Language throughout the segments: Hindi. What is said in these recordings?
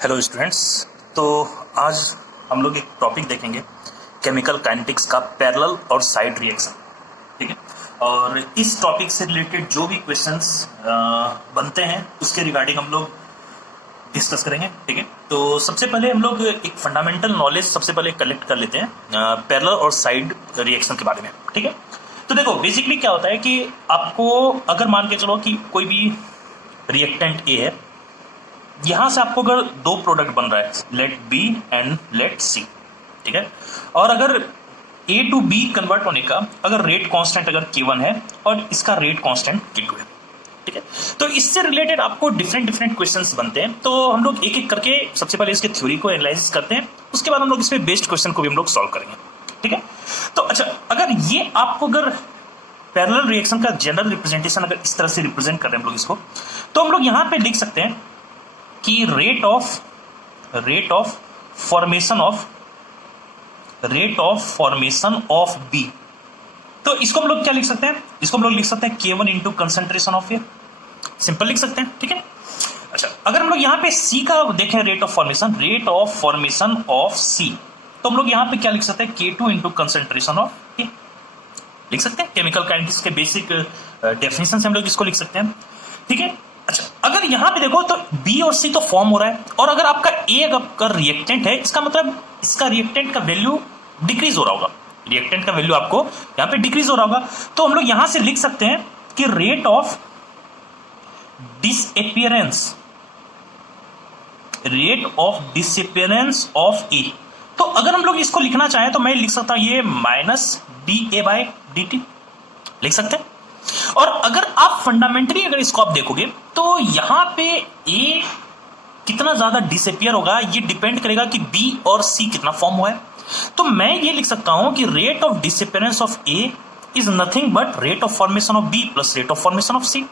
Hello students. तो आज हम लोग एक टॉपिक देखेंगे केमिकल काइनेटिक्स का पैरेलल और साइड रिएक्शन। ठीक है, और इस टॉपिक से रिलेटेड जो भी क्वेश्चंस बनते हैं उसके रिगार्डिंग हम लोग डिस्कस करेंगे। ठीक है, तो सबसे पहले हम लोग एक फंडामेंटल नॉलेज सबसे पहले कलेक्ट कर लेते हैं पैरेलल और साइड रिएक्शन के बारे में। ठीक है, तो देखो बेसिकली क्या होता है कि आपको अगर मान के चलो कि कोई भी रिएक्टेंट ए है, यहां से आपको अगर दो प्रोडक्ट बन रहा है, let b and let c. ठीक है, और अगर ए टू बी कन्वर्ट होने का अगर रेट कांस्टेंट अगर K1 है और इसका रेट कांस्टेंट K2 है। ठीक है, तो इससे रिलेटेड आपको डिफरेंट क्वेश्चंस बनते हैं। तो हम लोग एक एक करके सबसे पहले इसके थ्योरी को एनालाइज करते हैं, उसके बाद हम लोग इसमें बेस्ड क्वेश्चन को भी हम लोग सॉल्व करेंगे। ठीक है, तो अच्छा, अगर ये आपको अगर पैरेलल रिएक्शन का जनरल रिप्रेजेंटेशन अगर इस तरह से रिप्रेजेंट कर रहे हैं हम लोग इसको, तो हम लोग यहां पे लिख सकते हैं कि rate of formation of b. तो इसको हम लोग क्या लिख सकते हैं, इसको हम लोग लिख सकते हैं K1 into concentration of A. Simple लिख सकते हैं। ठीक है, अच्छा, अगर हम लोग यहाँ पे सी का देखें rate of formation of C, तो हम लोग यहाँ पे क्या लिख सकते हैं, K2 इंटू कंसंट्रेशन ऑफ ए लिख सकते हैं। केमिकल काइनेटिक्स के बेसिक डेफिनेशन से हम लोग इसको लिख सकते हैं। ठीक है, अच्छा, अगर यहां पे देखो तो बी और सी तो फॉर्म हो रहा है, और अगर आपका ए अगर रिएक्टेंट है, इसका मतलब इसका रिएक्टेंट का वैल्यू डिक्रीज हो रहा होगा। रिएक्टेंट का वैल्यू आपको यहां पे डिक्रीज हो रहा होगा, तो हम लोग यहां से लिख सकते हैं कि रेट ऑफ डिसअपियरेंस ऑफ ए। तो अगर हम लोग इसको लिखना चाहें तो मैं लिख सकता हूं ये -dA/dt लिख सकते हैं। और अगर आप फंडामेंटली अगर इसको आप देखोगे तो यहां पे ए कितना ज्यादा डिसअपियर होगा ये डिपेंड करेगा कि बी और सी कितना फॉर्म हुआ है। तो मैं ये लिख सकता हूं कि rate of disappearance of A is nothing but rate of formation of B plus rate of formation of C.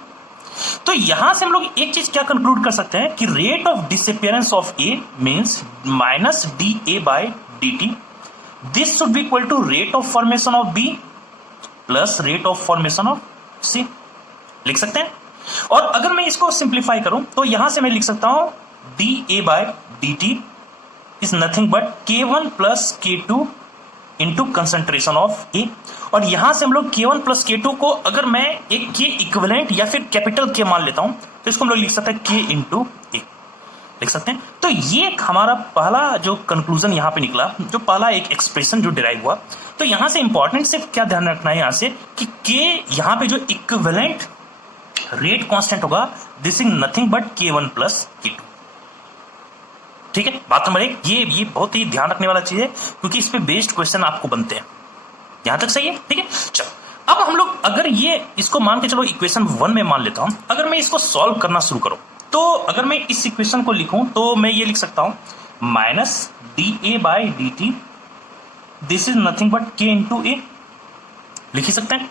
तो यहां से हम लोग एक चीज क्या कंक्लूड कर सकते हैं कि rate of disappearance of A means -dA/dt। This should be equal to rate of formation of B plus rate of formation of C लिख सकते हैं। और अगर मैं इसको सिंप्लीफाई करूं तो यहां से मैं लिख सकता हूं dA/dt is nothing but K1 plus K2 into concentration of A. और यहां से हम लोग K1 प्लस K2 को अगर मैं एक के इक्विवेलेंट या फिर कैपिटल के मान लेता हूं तो इसको हम लोग लिख सकते हैं K इंटू ए लिख सकते हैं। तो ये हमारा पहला जो कंक्लूजन यहां पे निकला, जो पहला एक एक्सप्रेशन जो डिराइव हुआ। तो यहां से इंपॉर्टेंट सिर्फ क्या ध्यान रखना है यहां से कि K यहां पे जो इक्विवेलेंट रेट कांस्टेंट होगा this is nothing but K1 plus K2। ठीक है, बात नंबर एक, ये बहुत ही ध्यान रखने वाला चीज है क्योंकि इस पे बेस्ड क्वेश्चन आपको बनते हैं। यहां तक सही है। ठीक है, चलो अब हम लोग अगर ये इसको मान के चलो इक्वेशन 1 में मान लेता हूं, अगर मैं इसको सॉल्व करना शुरू करूं तो अगर मैं इस इक्वेशन को लिखूं तो मैं ये लिख सकता हूं -dA/dt this is nothing but K into A लिख ही सकते हैं।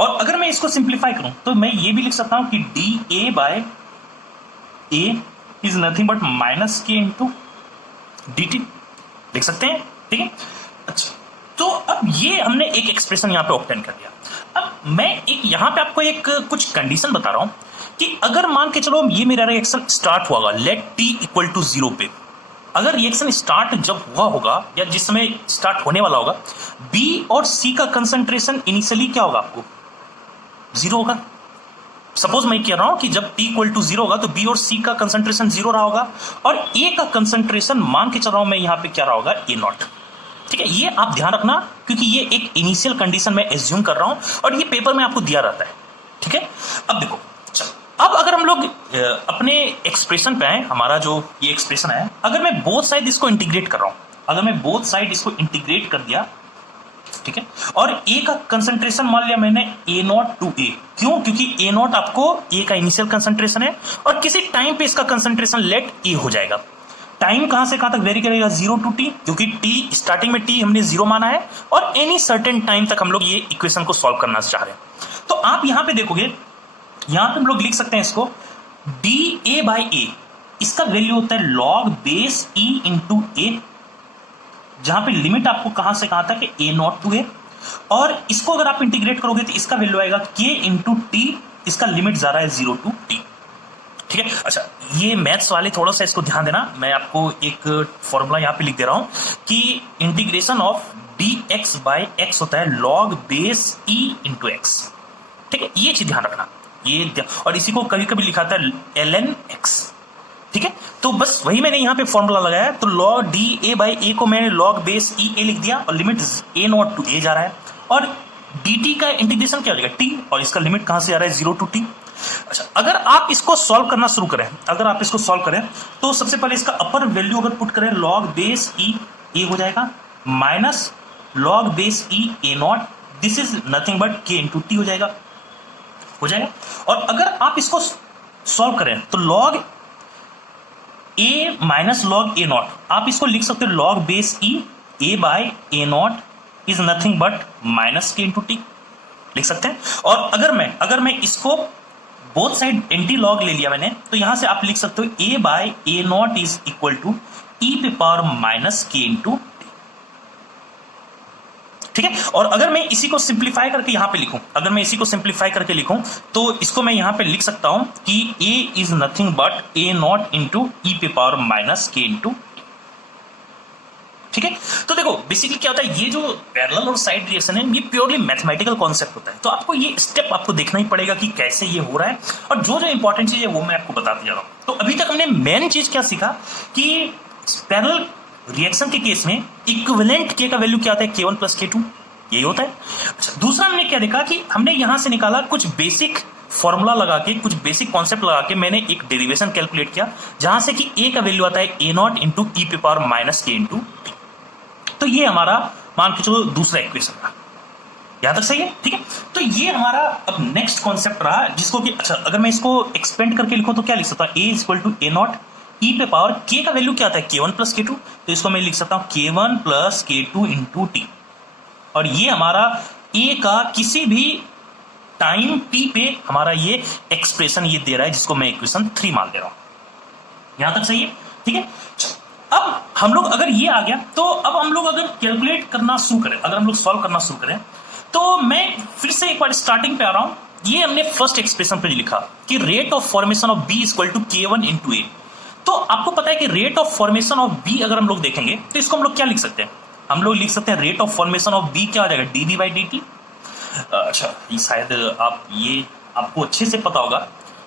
और अगर मैं इसको सिंप्लीफाई करूं तो मैं ये भी लिख सकता हूं कि dA/A is nothing but -K into dt लिख सकते हैं। ठीक है, अच्छा, तो अब ये हमने एक एक्सप्रेशन यहां पे ऑब्टेन कर दिया। अब मैं एक यहां पे आपको एक कुछ कंडीशन बता रहा हूं कि अगर मान के चलो ये मेरा रिएक्शन स्टार्ट हुआ लेट t इक्वल टू 0 पे, अगर रिएक्शन स्टार्ट जब हुआ होगा या जिस समय स्टार्ट होने वाला होगा, B और C का कंसंट्रेशन इनिशियली क्या होगा, आपको 0 होगा। सपोज मैं कह रहा हूं कि जब t इक्वल टू 0 होगा तो B और C का कंसंट्रेशन 0 रहा होगा, और A का कंसंट्रेशन मान के चल रहा हूं मैं यहां पे क्या रहा होगा, A0। ठीक है, ये आप ध्यान रखना क्योंकि ये एक इनिशियल कंडीशन मैं एज्यूम कर रहा हूं और ये पेपर में आपको दिया रहता है। ठीक है, अब देखो, अब अगर हम लोग अपने एक्सप्रेशन पे आए, हमारा जो ये एक्सप्रेशन है, अगर मैं बोथ साइड इसको इंटीग्रेट कर रहा हूं, अगर मैं बोथ साइड इसको इंटीग्रेट कर दिया, ठीक है, और ए का कंसंट्रेशन मान लिया मैंने A0 टू A। क्यों? क्योंकि A0 आपको ए का इनिशियल कंसंट्रेशन है और किसी टाइम पे इसका कंसंट्रेशन लेट ए हो जाएगा। टाइम कहां से कहां तक वेरी करेगा, 0 टू t, क्योंकि t स्टार्टिंग में t हमने 0 माना है और एनी सर्टेन टाइम तक हम लोग ये इक्वेशन को सॉल्व करना चाह रहे हैं। तो आप यहां पे देखोगे, यहां पे हम लोग लिख सकते हैं इसको dA/A, इसका वैल्यू होता है log बेस e इंटू ए, जहां पे लिमिट आपको कहां से कहां तक है, A0 टू A। और इसको अगर आप इंटीग्रेट करोगे तो इसका वैल्यू आएगा K इंटू टी, इसका लिमिट जा रहा है 0 टू t। ठीक है। अच्छा, ये मैथ्स वाले थोड़ा सा इसको ध्यान देना, मैं आपको एक फॉर्मूला यहाँ पे लिख दे रहा हूं कि integration of dx by x होता है log base e into x. ठीक है, ये चीज ध्यान रखना, और इसी को कभी कभी लिखा था ln x। ठीक है, तो बस वही मैंने यहाँ पे फॉर्मूला लगाया, तो log da बाई a को मैंने log बेस e a लिख दिया, और limit a naught to a जा रहा है, और dt का इंटीग्रेशन क्या हो जाएगा t, और इसका लिमिट कहां से आ रहा है 0 टू t। अच्छा, अगर आप इसको सॉल्व करना शुरू करें, तो सबसे पहले इसका अपर वैल्यू अगर पुट करें log बेस e a हो जाएगा minus log base e a not, this is nothing but k into t हो जाएगा। और अगर आप इसको सॉल्व करें तो log a minus log a naught, आप इसको लिख सकते हो log base e a by a naught is nothing but minus k into t, लिख सकते हैं। और अगर मैं इसको बोथ साइड एंटी लॉग ले लिया मैंने, तो यहां से आप लिख सकते हो a by a naught is equal to e पे power minus k into t। ठीक है, और अगर मैं इसी को सिंप्लीफाई करके यहां पे लिखूं, तो इसको मैं यहां पे लिख सकता हूं कि a is nothing but a naught into e पे power minus k into t। ठीक है, तो देखो बेसिकली क्या होता है, ये जो पैरेलल और साइड रिएक्शन है, ये प्योरली मैथमेटिकल कॉन्सेप्ट होता है, तो आपको ये स्टेप आपको देखना ही पड़ेगा कि कैसे ये हो रहा है, और जो इंपॉर्टेंट चीज है वो मैं आपको बताते जा रहा हूं। तो अभी तक हमने मेन चीज क्या सीखा कि पैरेलल रिएक्शन के केस में इक्विवेलेंट k का वैल्यू क्या आता है, k1 प्लस k2, यही होता है। अच्छा, दूसरा हमने क्या देखा कि हमने यहां से निकाला कुछ बेसिक फॉर्मूला लगा के, कुछ बेसिक कॉन्सेप्ट लगा के मैंने एक डेरिवेशन कैलकुलेट किया, जहां से कि a का वैल्यू आता है a नॉट इंटू ई पे power minus k into t। तो ये हमारा मान के चलो दूसरा इक्वेशन रहा, यहां तक सही है। ठीक है, तो ये हमारा अब नेक्स्ट कॉन्सेप्ट रहा, जिसको कि अच्छा अगर मैं इसको एक्सपेंड करके लिखूं तो क्या लिख सकता हूं, a equal to a naught E पे पावर k का वैल्यू क्या आता है k1 प्लस k2, तो इसको मैं लिख सकता हूं k1 plus k2 into t, और ये हमारा a का किसी भी टाइम t पे हमारा ये एक्सप्रेशन ये दे रहा है, जिसको मैं इक्वेशन 3 मान दे रहा हूं। यहां तक सही है। ठीक है, अब हम लोग अगर ये आ गया, तो अब हम लोग अगर कैलकुलेट करना शुरू करें, अगर हम लोग सॉल्व करना शुरू करें, तो मैं फिर से एक बार स्टार्टिंग पे आ रहा हूं। ये हमने फर्स्ट एक्सप्रेशन पे लिखा कि rate of formation of B equal to k1 into A. तो आपको पता है कि rate of formation of B अगर हम लोग देखेंगे तो इसको हम लोग क्या लिख सकते हैं, हम लोग लिख सकते हैं rate of formation of b क्या हो जाएगा, dv बाई dt। अच्छा, ये शायद आपको अच्छे से पता होगा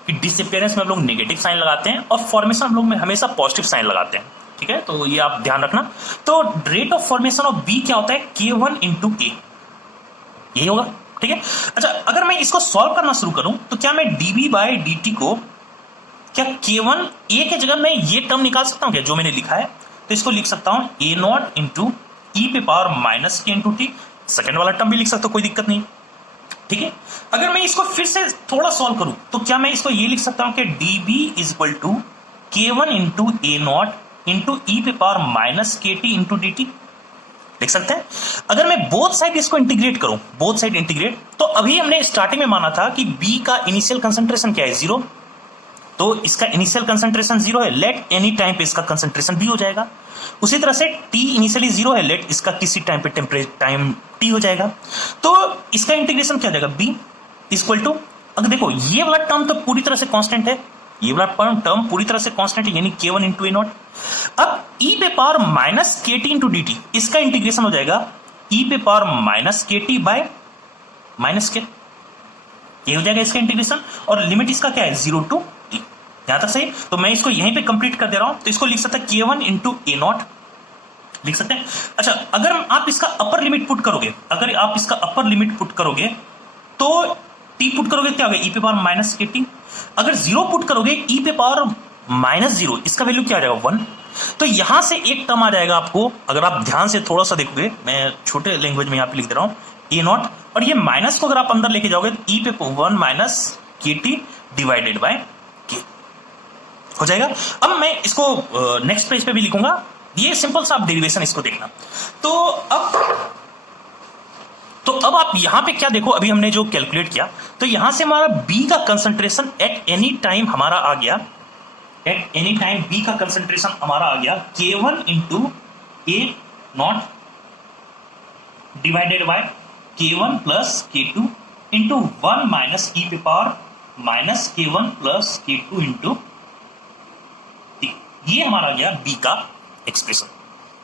कि डिसअपियरेंस में हम लोग नेगेटिव साइन लगाते हैं, और फॉर्मेशन हम लोग में हमेशा पॉजिटिव साइन लगाते हैं। ठीक है, तो ये आप ध्यान रखना। तो rate of formation of b क्या होता है, k1 इंटू ए, यही होगा। ठीक है, अच्छा अगर मैं इसको सॉल्व करना शुरू करूं, तो क्या मैं dv बाई dt को क्या k1 a के जगह मैं ये टर्म निकाल सकता हूं क्या, जो मैंने लिखा है, तो इसको लिख सकता हूं a नॉट इंटू ई पे power minus k into T, second वाला टर्म भी लिख सकता हूं, कोई दिक्कत नहीं। ठीक है, अगर मैं इसको फिर से थोड़ा सॉल्व करूं, तो क्या मैं इसको ये लिख सकता हूं कि db is equal to k1 into a naught into ई पे power minus K T into D T, लिख सकते हैं। अगर मैं बोथ साइड इसको इंटीग्रेट करूं, बोथ साइड इंटीग्रेट, तो अभी हमने स्टार्टिंग में माना था कि बी का इनिशियल कंसंट्रेशन क्या है, 0, तो इसका इनिशियल कंसंट्रेशन 0 है, लेट एनी टाइम पे इसका कंसंट्रेशन भी हो जाएगा। उसी तरह से t इनिशियली 0 है, लेट इसका किसी टाइम पे टेम्परेचर टाइम t हो जाएगा। तो इसका इंटीग्रेशन क्या हो जाएगा, b इक्वल टू, अगर देखो ये वाला टर्म तो पूरी तरह से कांस्टेंट है, ये वाला टर्म पूरी तरह से कांस्टेंट है, यानी k1 इंटू ए नॉट। अब e पे power minus K T into D T, इसका इंटीग्रेशन हो जाएगा e पे power minus K T bye minus के, ये हो जाएगा इसका इंटीग्रेशन, और लिमिट इसका क्या है, 0 टू t। यहां तक सही, तो मैं इसको यहीं पे कंप्लीट कर दे रहा हूं, तो इसको लिख सकते हैं k1 इंटू ए नॉट, लिख सकते हैं। अच्छा, अगर आप इसका अपर लिमिट पुट करोगे, तो t पुट करोगे क्या होगा, e पे पावर माइनस के टी। अगर 0 पुट करोगे, e पे पावर माइनस 0, इसका वैल्यू क्या आ जाएगा, 1। तो यहां से एक टर्म आ जाएगा आपको, अगर आप ध्यान से थोड़ा सा देखोगे, मैं छोटे लैंग्वेज में यहां पे लिख दे रहा हूं, ए नॉट, और ये माइनस को अगर आप अंदर लेके जाओगे, e पे 1 minus K T divided by के हो जाएगा। अब मैं इसको नेक्स्ट पेज पे भी लिखूंगा, ये सिंपल सा आप डेरिवेशन इसको देखना। तो अब आप यहां पे क्या देखो, अभी हमने जो कैलकुलेट किया, तो यहां से हमारा B का कंसंट्रेशन एट एनी टाइम हमारा आ गया, एट एनी टाइम B का कंसंट्रेशन हमारा आ गया k1 into A naught divided by k1 plus k2 into 1 minus E पे power minus k1 plus k2 into ये हमारा गया बी का एक्सप्रेशन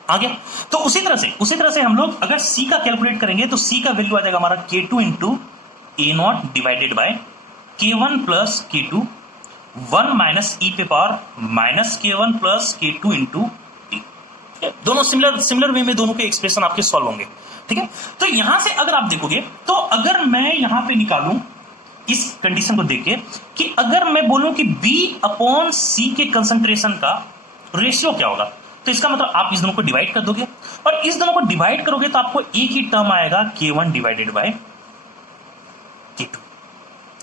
आ गया। तो उसी तरह से हम लोग अगर सी का कैलकुलेट करेंगे तो सी का वैल्यू आ जाएगा हमारा K2 into A naught divided by K1 plus K2 1 minus E पे power minus K1 plus K2 into T. दोनों सिमिलर वे में दोनों के एक्सप्रेशन आपके सॉल्व होंगे। ठीक है, तो यहां से अगर आप देखोगे तो अगर मैं यहां पे निकालूं इस कंडीशन को देख के कि अगर मैं बोलूं कि B अपॉन C के कंसंट्रेशन का रेशियो क्या होगा, तो इसका मतलब आप इस दोनों को डिवाइड कर दोगे और इस दोनों को डिवाइड करोगे तो आपको एक ही टर्म आएगा K1 डिवाइडेड बाय K2।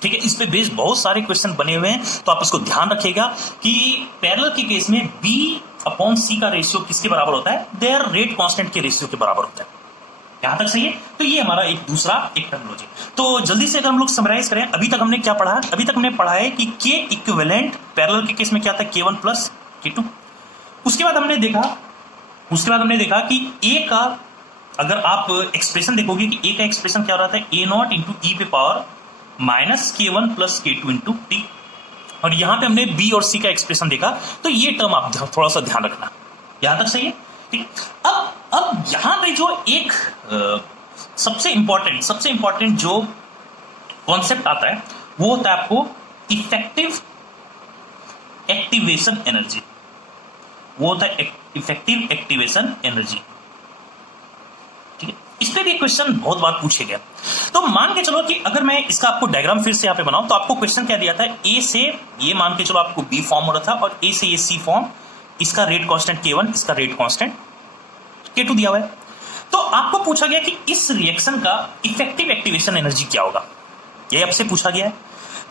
ठीक है, इस पे बेस्ड बहुत सारे क्वेश्चन बने हुए हैं, तो आप इसको ध्यान रखिएगा कि पैरेलल के केस में B अपॉन C का रेशियो किसके बराबर होता है, देयर रेट कांस्टेंट के रेशियो के बराबर होता है। यहां तक सही है। तो ये हमारा एक दूसरा एक टर्मिनोलॉजी। तो जल्दी से अगर हम लोग समराइज करें, अभी तक हमने क्या पढ़ा है? अभी तक हमने पढ़ा है कि K इक्विवेलेंट पैरेलल के केस में क्या था, K1 प्लस K2। उसके बाद हमने देखा कि A का अगर आप एक्सप्रेशन देखोगे कि A का एक्सप्रेशन क्या हो रहा था, ए नॉट इंटू ई पे power minus K1 plus K2 into T. और यहां पे हमने B और C का एक्सप्रेशन देखा, तो ये टर्म आप थोड़ा सा ध्यान रखना। यहां तक सही है। ठीक, अब यहां पे जो एक सबसे इंपॉर्टेंट जो कॉन्सेप्ट आता है वो होता है आपको इफेक्टिव एक्टिवेशन एनर्जी। वो होता है इफेक्टिव एक्टिवेशन एनर्जी। ठीक है, इस पे भी क्वेश्चन बहुत बार पूछे गया। तो मान के चलो कि अगर मैं इसका आपको डायग्राम फिर से यहां पे बनाऊं, तो आपको क्वेश्चन क्या दिया था, ए से ये मान के चलो आपको बी फॉर्म हो रहा था और ए से ये सी फॉर्म, इसका रेट कांस्टेंट K1, इसका रेट कांस्टेंट K2 दिया हुआ है। तो आपको पूछा गया कि इस रिएक्शन का इफेक्टिव एक्टिवेशन एनर्जी क्या होगा, ये आपसे पूछा गया है।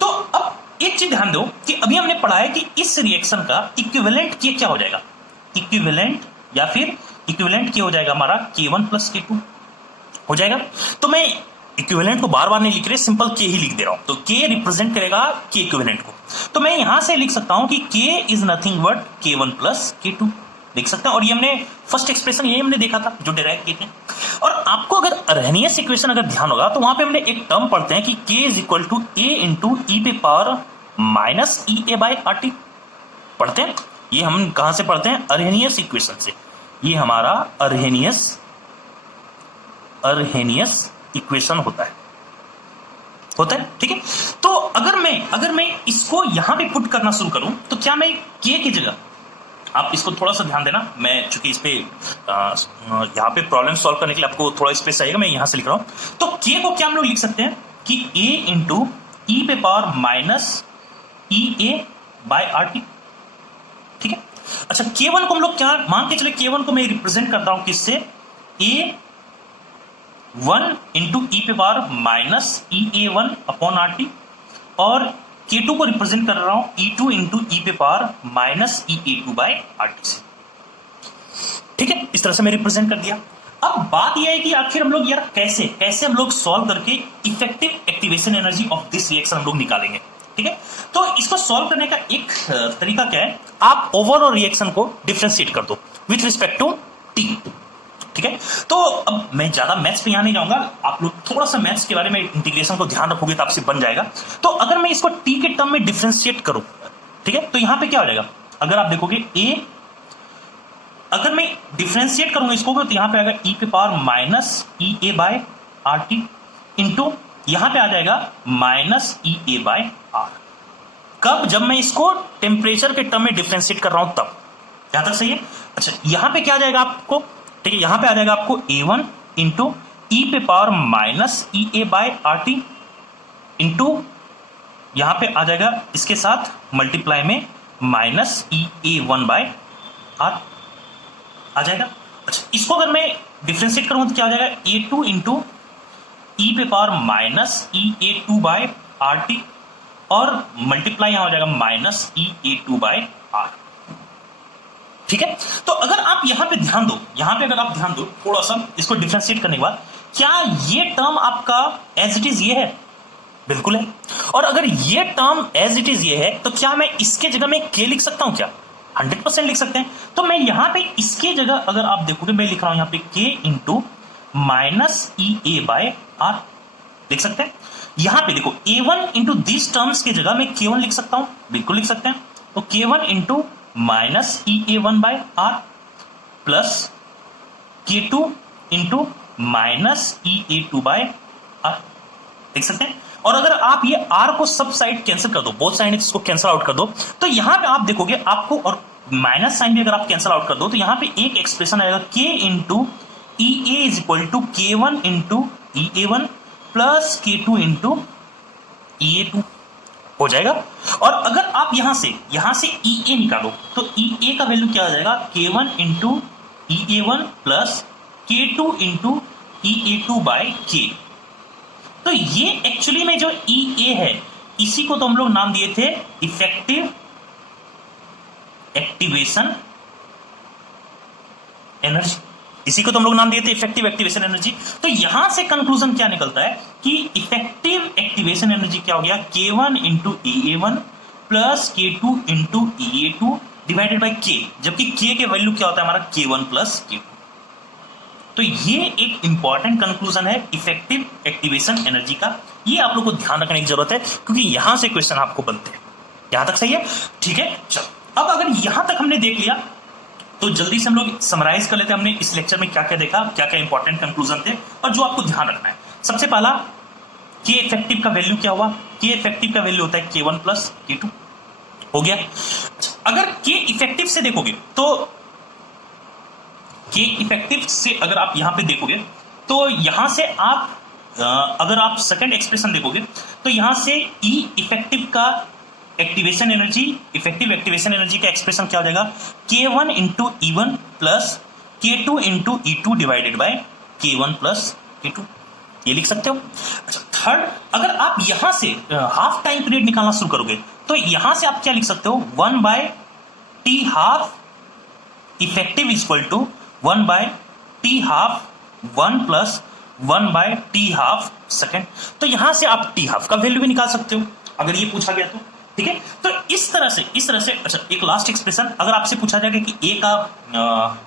तो अब एक चीज ध्यान दो कि अभी हमने पढ़ा है कि इस रिएक्शन का इक्विवेलेंट K क्या हो जाएगा, इक्विवेलेंट K हो जाएगा हमारा K1 प्लस K2 हो जाएगा। तो मैं इक्विवेलेंट को बार बार नहीं लिख रहे, सिंपल K ही लिख दे रहा हूं। तो K रिप्रेजेंट करेगा K इक्विवेलेंट को। तो मैं यहां से लिख सकता हूं कि K is nothing but K1 plus K2 देख सकते हैं। और ये हमने फर्स्ट एक्सप्रेशन यही हमने देखा था जो डिराइव किए थे। और आपको अगर अरहेनियस इक्वेशन अगर ध्यान होगा तो वहां पे हमने एक टर्म पढ़ते हैं कि K is equal to A into ई पे power minus E A by are T पढ़ते हैं। ये हम कहां से पढ़ते हैं, अरहेनियस इक्वेशन से। ये हमारा अरहेनियस इक्वेशन होता है। ठीक है। तो अगर मैं इसको यहां पे पुट करना शुरू करूं तो क्या मैं K की जगह, आप इसको थोड़ा सा ध्यान देना, मैं चूंकि इस पे यहाँ पे प्रॉब्लम सॉल्व करने के लिए आपको थोड़ा स्पेस चाहिएगा, मैं यहां से लिख रहा हूं। तो K को क्या हम लोग लिख सकते हैं कि A इंटू ई पे power minus E A by R T. ठीक है। अच्छा, K1 को हम लोग क्या मान के चले, K1 को मैं रिप्रेजेंट करता हूं किससे, A1 इंटू ई पे power minus E A one upon are t, और K2 को रिप्रेजेंट कर रहा हूं E2 इंटू ई पे power minus E a two by are t से। ठीक है, इस तरह से मैं रिप्रेजेंट कर दिया। अब बात यह है कि आखिर हम लोग यार कैसे हम लोग सॉल्व करके effective activation energy of this reaction हम लोग निकालेंगे। ठीक है, तो इसको सॉल्व करने का एक तरीका क्या है, आप ओवरऑल रिएक्शन को डिफरेंशिएट कर दो विथ रिस्पेक्ट टू टी। ठीक है, तो अब मैं ज्यादा मैथ्स पे यहां नहीं जाऊंगा, आप लोग थोड़ा सा मैथ्स के बारे में इंटीग्रेशन को ध्यान रखोगे तो आपसे बन जाएगा। तो अगर मैं इसको टी के टर्म में डिफरेंशिएट करूं, ठीक है, तो यहां पे क्या हो जाएगा, अगर आप देखोगे अगर मैं डिफरेंशिएट करूंगा इसको तो यहां पे आएगा ई पे power minus E A by R T into यहां पे आ जाएगा minus E A by r. कब, जब मैं इसको टेम्परेचर के टर्म में डिफरेंशिएट कर रहा हूं तब। यहां तक सही है। अच्छा, यहां पे क्या आ जाएगा आपको, ठीक है, यहां पे आ जाएगा आपको A1 इंटू ई पे power minus E A by R T into यहां पे आ जाएगा इसके साथ मल्टीप्लाई में minus E A one by R आ जाएगा। अच्छा, इसको अगर मैं डिफरेंशिएट करूंगा तो क्या आ जाएगा, A2 इंटू ई पे power minus E a two by are t और मल्टीप्लाई यहां हो जाएगा minus E a two by r. ठीक है, तो अगर आप यहां पे ध्यान दो, अगर आप ध्यान दो थोड़ा सा इसको डिफरेंशिएट करने के बाद, क्या ये टर्म आपका एज इट इज ये है, बिल्कुल है। और अगर ये टर्म एज इट इज ये है तो क्या मैं इसके जगह में K लिख सकता हूं क्या, 100% लिख सकते हैं। तो मैं यहां पे इसके जगह अगर आप देखोगे मैं लिख रहा हूं यहां पे K into minus E A by r लिख सकते हैं। यहां पे देखो A1 इंटू दिस टर्म्स की जगह मैं K1 लिख सकता हूं, बिल्कुल लिख सकते हैं। तो K1 into minus EA1 by R plus K2 into minus EA2 by R। देख सकते हैं। और अगर आप ये R को सब साइड कैंसिल कर दो, बोथ साइड को कैंसिल आउट कर दो, तो यहां पे आप देखोगे आपको, और माइनस साइन भी अगर आप कैंसिल आउट कर दो, तो यहां पे एक एक्सप्रेशन आएगा K into EA is equal to K1 into EA1 plus K2 into EA2 हो जाएगा। और अगर आप यहां से EA निकालो तो EA का वैल्यू क्या आ जाएगा, K1 into EA1 plus K2 into EA2 by K। तो ये एक्चुअली में जो EA है, इसी को तो हम लोग नाम दिए थे इफेक्टिव एक्टिवेशन एनर्जी, इसी को तो हम लोग नाम दिए थे इफेक्टिव एक्टिवेशन एनर्जी। तो यहां से कंक्लूजन क्या निकलता है कि इफेक्टिव एक्टिवेशन एनर्जी क्या हो गया, K1 into EA1 plus K2 into EA2 divided by K, जबकि K के वैल्यू क्या होता है हमारा K1 प्लस K2। तो ये एक इंपॉर्टेंट कंक्लूजन है इफेक्टिव एक्टिवेशन एनर्जी का, ये आप लोग को ध्यान रखने की जरूरत है क्योंकि यहां से क्वेश्चन आपको बनते हैं। यहां तक सही है, ठीक है। चलो अब अगर यहां तक हमने देख लिया तो जल्दी से हम लोग समराइज कर लेते हैं हमने इस लेक्चर में क्या क्या देखा, क्या क्या इंपॉर्टेंट कंक्लूजन थे और जो आपको ध्यान रखना है। सबसे पहला, K इफेक्टिव का वैल्यू क्या हुआ, K इफेक्टिव का वैल्यू होता है K1 प्लस K2, हो गया। अगर K इफेक्टिव से देखोगे तो K इफेक्टिव से अगर आप यहां पे देखोगे तो यहां से आप अगर आप सेकंड एक्सप्रेशन देखोगे तो यहां से E इफेक्टिव का activation energy, effective activation energy का एक्सप्रेशन क्या हो जाएगा, K1 into E1 plus K2 into E2 divided by K1 plus K2, ये लिख सकते हो। अच्छा, थर्ड, अगर आप यहां से हाफ टाइम पीरियड निकालना शुरू करोगे तो यहां से आप क्या लिख सकते हो, 1 by T half effective is equal to 1 by T half 1 plus 1 by T half second. तो यहां से आप T हाफ का वैल्यू भी निकाल सकते हो अगर ये पूछा गया तो, ठीक है। तो इस तरह से अच्छा, एक लास्ट एक्सप्रेशन अगर आपसे पूछा जाएगा कि A का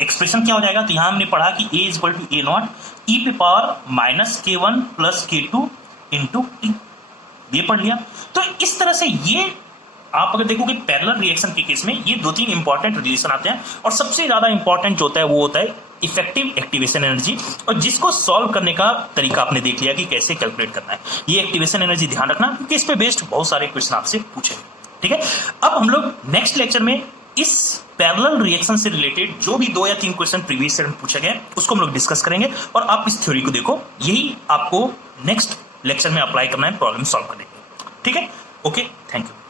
एक्सप्रेशन क्या हो जाएगा, तो यहां हमने पढ़ा कि A is equal to A naught E पे power minus K1 plus K2 into T, ये पढ़ लिया। तो इस तरह से ये आप अगर देखोगे पैरेलल रिएक्शन के केस में ये 2-3 इंपॉर्टेंट रिलेशन आते हैं और सबसे ज्यादा इंपॉर्टेंट जो होता है वो होता है इफेक्टिव एक्टिवेशन एनर्जी, और जिसको सॉल्व करने का तरीका आपने देख लिया कि कैसे कैलकुलेट करना है। ये एक्टिवेशन एनर्जी ध्यान रखना क्योंकि इस पे बेस्ड बहुत सारे क्वेश्चन आपसे पूछे, ठीक है। अब हम लोग नेक्स्ट लेक्चर में इस पैरेलल रिएक्शन से रिलेटेड जो भी 2 या 3 क्वेश्चन प्रीवियस ईयर में पूछा गया उसको हम लोग डिस्कस करेंगे और आप इस थ्योरी को देखो, यही आपको नेक्स्ट लेक्चर में अप्लाई करना है प्रॉब्लम सॉल्व करने के लिए, ठीक है। Okay, thank you.